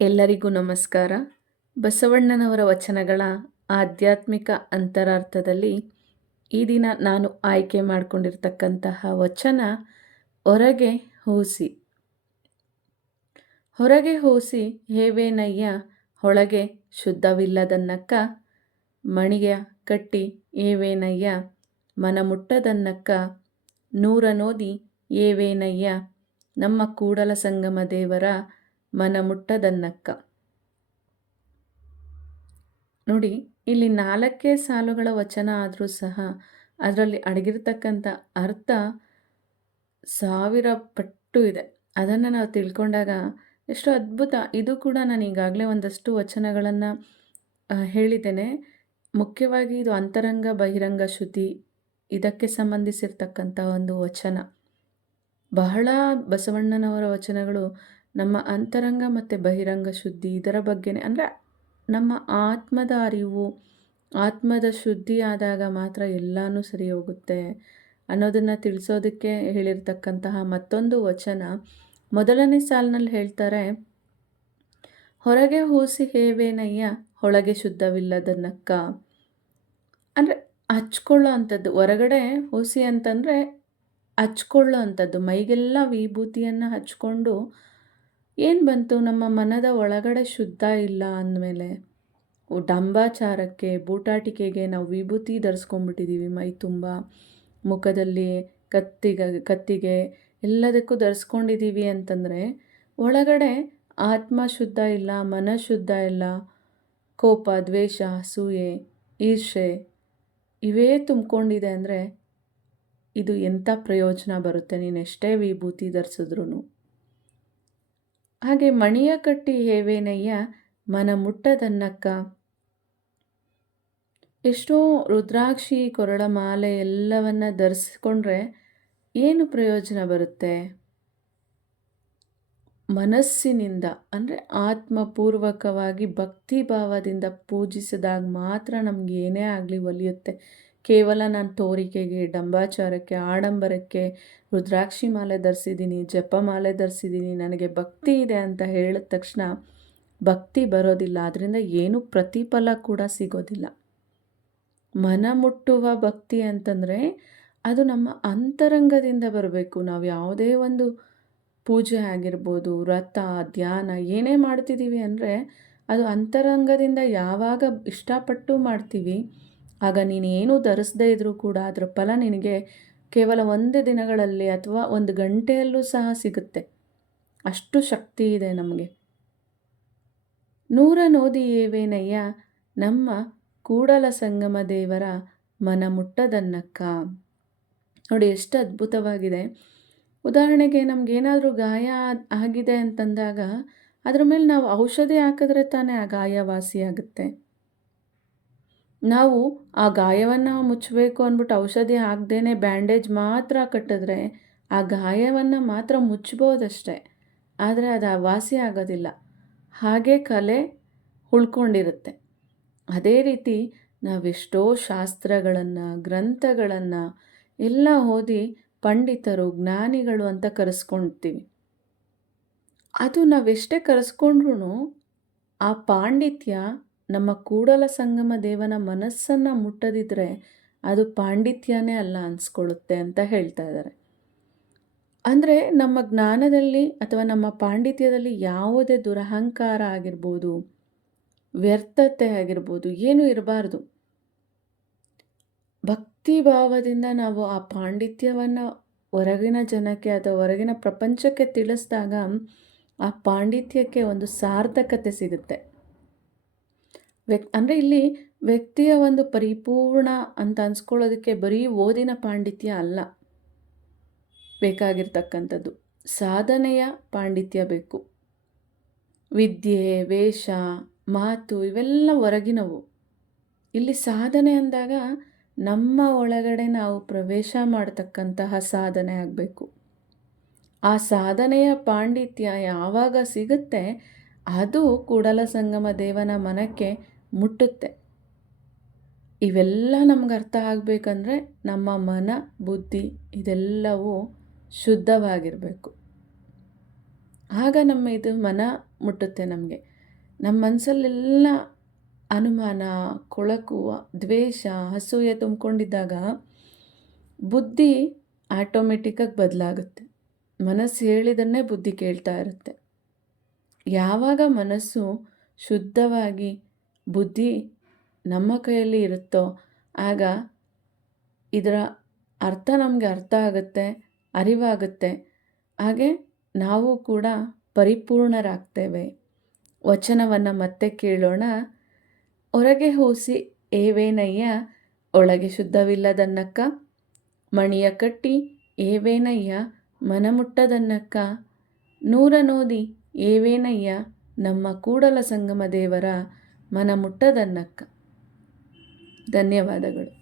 ಎಲ್ಲರಿಗೂ ನಮಸ್ಕಾರ. ಬಸವಣ್ಣನವರ ವಚನಗಳ ಆಧ್ಯಾತ್ಮಿಕ ಅಂತರಾರ್ಥದಲ್ಲಿ ಈ ದಿನ ನಾನು ಆಯ್ಕೆ ಮಾಡಿಕೊಂಡಿರ್ತಕ್ಕಂತಹ ವಚನ ಹೊರಗೆ ಹೂಸಿ. ಹೊರಗೆ ಹೂಸಿ ಹೇವೇನಯ್ಯ ಹೊಳಗೆ ಶುದ್ಧವಿಲ್ಲದನ್ನಕ್ಕ, ಮಣಿಯ ಕಟ್ಟಿ ಏವೇನಯ್ಯ ಮನ ಮುಟ್ಟದನ್ನಕ್ಕ ನೂರ ನೋದಿ ಏವೇನಯ್ಯ ನಮ್ಮ ಕೂಡಲ ಸಂಗಮ ದೇವರ ಮನ ಮುಟ್ಟದನ್ನಕ್ಕ ನೋಡಿ, ಇಲ್ಲಿ ನಾಲ್ಕೇ ಸಾಲುಗಳ ವಚನ ಆದರೂ ಸಹ ಅದರಲ್ಲಿ ಅಡಗಿರ್ತಕ್ಕಂಥ ಅರ್ಥ ಸಾವಿರ ಪಟ್ಟು ಇದೆ. ಅದನ್ನು ನಾವು ತಿಳ್ಕೊಂಡಾಗ ಎಷ್ಟು ಅದ್ಭುತ. ಇದು ಕೂಡ ನಾನು ಈಗಾಗಲೇ ಒಂದಷ್ಟು ವಚನಗಳನ್ನು ಹೇಳಿದ್ದೇನೆ. ಮುಖ್ಯವಾಗಿ ಇದು ಅಂತರಂಗ, ಬಹಿರಂಗ, ಶ್ರುತಿ ಇದಕ್ಕೆ ಸಂಬಂಧಿಸಿರ್ತಕ್ಕಂಥ ಒಂದು ವಚನ. ಬಹಳ ಬಸವಣ್ಣನವರ ವಚನಗಳು ನಮ್ಮ ಅಂತರಂಗ ಮತ್ತು ಬಹಿರಂಗ ಶುದ್ಧಿ ಇದರ ಬಗ್ಗೆನೇ, ಅಂದರೆ ನಮ್ಮ ಆತ್ಮದ ಅರಿವು, ಆತ್ಮದ ಶುದ್ಧಿ ಆದಾಗ ಮಾತ್ರ ಎಲ್ಲನೂ ಸರಿ ಹೋಗುತ್ತೆ ಅನ್ನೋದನ್ನು ತಿಳಿಸೋದಕ್ಕೆ ಹೇಳಿರ್ತಕ್ಕಂತಹ ಮತ್ತೊಂದು ವಚನ ಮೊದಲನೇ ಸಾಲಿನಲ್ಲಿ ಹೇಳ್ತಾರೆ, ಹೊರಗೆ ಹೂಸಿ ಹೇವೇನಯ್ಯ ಒಳಗೆ ಶುದ್ಧವಿಲ್ಲದನ್ನಕ್ಕ ಅಂದರೆ ಹಚ್ಕೊಳ್ಳೋ ಅಂಥದ್ದು, ಹೊರಗಡೆ ಹೂಸಿ ಅಂತಂದರೆ ಹಚ್ಕೊಳ್ಳೋ ಅಂಥದ್ದು, ಮೈಗೆಲ್ಲ ವಿಭೂತಿಯನ್ನು ಹಚ್ಕೊಂಡು ಏನು ಬಂತು? ನಮ್ಮ ಮನದ ಒಳಗಡೆ ಶುದ್ಧ ಇಲ್ಲ ಅಂದಮೇಲೆ. ಡಂಬಾಚಾರಕ್ಕೆ, ಬೂಟಾಟಿಕೆಗೆ ನಾವು ವಿಭೂತಿ ಧರಿಸ್ಕೊಂಡ್ಬಿಟ್ಟಿದ್ದೀವಿ ಮೈ ತುಂಬ. ಮುಖದಲ್ಲಿ ಕತ್ತಿಗ, ಕತ್ತಿಗೆ ಎಲ್ಲದಕ್ಕೂ ಧರಿಸ್ಕೊಂಡಿದ್ದೀವಿ ಅಂತಂದರೆ ಒಳಗಡೆ ಆತ್ಮ ಶುದ್ಧ ಇಲ್ಲ, ಮನ ಶುದ್ಧ ಇಲ್ಲ, ಕೋಪ, ದ್ವೇಷ, ಅಸೂಯೆ ಈರ್ಷೆ ಇವೇ ತುಂಬಿಕೊಂಡಿದೆ ಅಂದರೆ ಇದು ಎಂಥ ಪ್ರಯೋಜನ ಬರುತ್ತೆ? ನೀನು ಎಷ್ಟೇ ವಿಭೂತಿ ಧರಿಸಿದ್ರೂ ಹಾಗೆ ಮಣಿಯ ಕಟ್ಟಿ ಹೇವೇನಯ್ಯ ಮನ ಮುಟ್ಟದನ್ನಕ್ಕ. ಎಷ್ಟೋ ರುದ್ರಾಕ್ಷಿ ಕೊರಳ ಮಾಲೆ ಎಲ್ಲವನ್ನ ಧರಿಸ್ಕೊಂಡ್ರೆ ಏನು ಪ್ರಯೋಜನ ಬರುತ್ತೆ? ಮನಸ್ಸಿನಿಂದ, ಅಂದರೆ ಆತ್ಮಪೂರ್ವಕವಾಗಿ ಭಕ್ತಿ ಭಾವದಿಂದ ಪೂಜಿಸಿದಾಗ ಮಾತ್ರ ನಮ್ಗೆ ಏನೇ ಆಗಲಿ ಒಲಿಯುತ್ತೆ. ಕೇವಲ ನಾನು ತೋರಿಕೆಗೆ, ಡಂಬಾಚಾರಕ್ಕೆ, ಆಡಂಬರಕ್ಕೆ ರುದ್ರಾಕ್ಷಿ ಮಾಲೆ ಧರಿಸಿದ್ದೀನಿ ಜಪಮಾಲೆ ಧರಿಸಿದ್ದೀನಿ ನನಗೆ ಭಕ್ತಿ ಇದೆ ಅಂತ ಹೇಳಿದ ತಕ್ಷಣ ಭಕ್ತಿ ಬರೋದಿಲ್ಲ. ಅದರಿಂದ ಏನು ಪ್ರತಿಫಲ ಕೂಡ ಸಿಗೋದಿಲ್ಲ. ಮನ ಮುಟ್ಟುವ ಭಕ್ತಿ ಅಂತಂದರೆ ಅದು ನಮ್ಮ ಅಂತರಂಗದಿಂದ ಬರಬೇಕು. ನಾವು ಯಾವುದೇ ಒಂದು ಪೂಜೆ ಆಗಿರ್ಬೋದು, ವ್ರತ, ಧ್ಯಾನ ಏನೇ ಮಾಡ್ತಿದ್ದೀವಿ ಅಂದರೆ ಅದು ಅಂತರಂಗದಿಂದ ಯಾವಾಗ ಇಷ್ಟಪಟ್ಟು ಮಾಡ್ತೀವಿ ಆಗ ನೀನು ಏನೂ ಧರಿಸದೇ ಇದ್ದರೂ ಕೂಡ ಅದರ ಫಲ ನಿನಗೆ ಕೇವಲ ಒಂದು ದಿನಗಳಲ್ಲಿ ಅಥವಾ ಒಂದು ಗಂಟೆಯಲ್ಲೂ ಸಹ ಸಿಗುತ್ತೆ. ಅಷ್ಟು ಶಕ್ತಿ ಇದೆ ನಮಗೆ. ನೂರ ನೋದಿ ಏವೇನಯ್ಯ ನಮ್ಮ ಕೂಡಲ ಸಂಗಮ ದೇವರ ಮನ ಮುಟ್ಟದನ್ನಕ್ಕ ನೋಡಿ, ಎಷ್ಟು ಅದ್ಭುತವಾಗಿದೆ. ಉದಾಹರಣೆಗೆ, ನಮಗೇನಾದರೂ ಗಾಯ ಆಗಿದೆ ಅಂತಂದಾಗ, ಅದ್ರ ಮೇಲೆ ನಾವು ಔಷಧಿ ಹಾಕಿದ್ರೆ ತಾನೇ ಆ ಗಾಯ ವಾಸಿಯಾಗುತ್ತೆ ನಾವು ಆ ಗಾಯವನ್ನು ಮುಚ್ಚಬೇಕು ಅಂದ್ಬಿಟ್ಟು ಔಷಧಿ ಹಾಕ್ದೇ ಬ್ಯಾಂಡೇಜ್ ಮಾತ್ರ ಕಟ್ಟಿದ್ರೆ ಆ ಗಾಯವನ್ನು ಮಾತ್ರ ಮುಚ್ಬೋದಷ್ಟೆ. ಆದರೆ ಅದು ವಾಸಿ ಆಗೋದಿಲ್ಲ. ಹಾಗೆ ಕಲೆ ಉಳ್ಕೊಂಡಿರುತ್ತೆ. ಅದೇ ರೀತಿ ನಾವೆಷ್ಟೋ ಶಾಸ್ತ್ರಗಳನ್ನು, ಗ್ರಂಥಗಳನ್ನು ಎಲ್ಲ ಓದಿ ಪಂಡಿತರು, ಜ್ಞಾನಿಗಳು ಅಂತ ಕರೆಸ್ಕೊಳ್ತೀವಿ ಅದು ನಾವೆಷ್ಟೇ ಕರೆಸ್ಕೊಂಡ್ರೂ ಆ ಪಾಂಡಿತ್ಯ ನಮ್ಮ ಕೂಡಲ ಸಂಗಮ ದೇವನ ಮನಸ್ಸನ್ನು ಮುಟ್ಟದಿದ್ದರೆ ಅದು ಪಾಂಡಿತ್ಯನೇ ಅಲ್ಲ ಅನ್ಸ್ಕೊಳ್ಳುತ್ತೆ ಅಂತ ಹೇಳ್ತಾ ಇದ್ದಾರೆ. ಅಂದರೆ ನಮ್ಮ ಜ್ಞಾನದಲ್ಲಿ ಅಥವಾ ನಮ್ಮ ಪಾಂಡಿತ್ಯದಲ್ಲಿ ಯಾವುದೇ ದುರಹಂಕಾರ ಆಗಿರ್ಬೋದು, ವ್ಯರ್ಥತೆ ಆಗಿರ್ಬೋದು ಏನೂ ಇರಬಾರ್ದು. ಭಕ್ತಿ ಭಾವದಿಂದ ನಾವು ಆ ಪಾಂಡಿತ್ಯವನ್ನು ಹೊರಗಿನ ಜನಕ್ಕೆ ಅಥವಾ ಹೊರಗಿನ ಪ್ರಪಂಚಕ್ಕೆ ತಿಳಿಸಿದಾಗ ಆ ಪಾಂಡಿತ್ಯಕ್ಕೆ ಒಂದು ಸಾರ್ಥಕತೆ ಸಿಗುತ್ತೆ. ವ್ಯಕ್, ಅಂದರೆ ಇಲ್ಲಿ ವ್ಯಕ್ತಿಯ ಒಂದು ಪರಿಪೂರ್ಣ ಅಂತ ಅನ್ಸ್ಕೊಳ್ಳೋದಕ್ಕೆ ಬರೀ ಓದಿನ ಪಾಂಡಿತ್ಯ ಅಲ್ಲ. ಬೇಕಾಗಿರ್ತಕ್ಕಂಥದ್ದು. ಸಾಧನೆಯ ಪಾಂಡಿತ್ಯ ಬೇಕು. ವಿದ್ಯೆ, ವೇಷ, ಮಾತು ಇವೆಲ್ಲ ಹೊರಗಿನವು. ಇಲ್ಲಿ ಸಾಧನೆ ಅಂದಾಗ ನಮ್ಮ ಒಳಗಡೆ ನಾವು ಪ್ರವೇಶ ಮಾಡತಕ್ಕಂತಹ ಸಾಧನೆ ಆಗಬೇಕು. ಆ ಸಾಧನೆಯ ಪಾಂಡಿತ್ಯ ಯಾವಾಗ ಸಿಗುತ್ತೆ ಅದು ಕೂಡಲ ಸಂಗಮ ದೇವನ ಮನಕ್ಕೆ ಮುಟ್ಟುತ್ತೆ. ಇವೆಲ್ಲ ನಮ್ಗೆ ಅರ್ಥ ಆಗಬೇಕಂದ್ರೆ ನಮ್ಮ ಮನ, ಬುದ್ಧಿ ಇದೆಲ್ಲವೂ ಶುದ್ಧವಾಗಿರಬೇಕು. ಆಗ ನಮ್ಮ ಇದು ಮನ ಮುಟ್ಟುತ್ತೆ ನಮಗೆ. ನಮ್ಮ ಮನಸ್ಸಲ್ಲೆಲ್ಲ ಅನುಮಾನ, ಕೊಳಕು, ದ್ವೇಷ, ಅಸೂಯೆ ತುಂಬಿಕೊಂಡಿದ್ದಾಗ ಬುದ್ಧಿ ಆಟೋಮೆಟಿಕ್ಕಾಗಿ ಬದಲಾಗುತ್ತೆ. ಮನಸ್ಸು ಹೇಳಿದನ್ನೇ ಬುದ್ಧಿ ಕೇಳ್ತಾ ಇರುತ್ತೆ. ಯಾವಾಗ ಮನಸ್ಸು ಶುದ್ಧವಾಗಿ ಬುದ್ಧಿ ನಮ್ಮ ಕೈಯಲ್ಲಿ ಇರುತ್ತೋ, ಆಗ ಇದರ ಅರ್ಥ ನಮಗೆ ಅರ್ಥ ಆಗುತ್ತೆ, ಅರಿವಾಗುತ್ತೆ. ಹಾಗೆ ನಾವು ಕೂಡ ಪರಿಪೂರ್ಣರಾಗ್ತೇವೆ. ವಚನವನ್ನು ಮತ್ತೆ ಕೇಳೋಣ. ಹೊರಗೆ ಹೋಸಿ, ಏವೇನಯ್ಯ, ಒಳಗೆ ಶುದ್ಧವಿಲ್ಲದನ್ನಕ್ಕ? ಮಣಿಯ ಕಟ್ಟಿ, ಏವೇನಯ್ಯ, ಮನಮುಟ್ಟದನ್ನಕ್ಕ? ನೂರ ನೋದಿ, ಏವೇನಯ್ಯ, ನಮ್ಮ ಕೂಡಲ ಸಂಗಮ ದೇವರ? ಮನಮುಟ್ಟದನ್ನಕ್ಕ ಧನ್ಯವಾದಗಳು.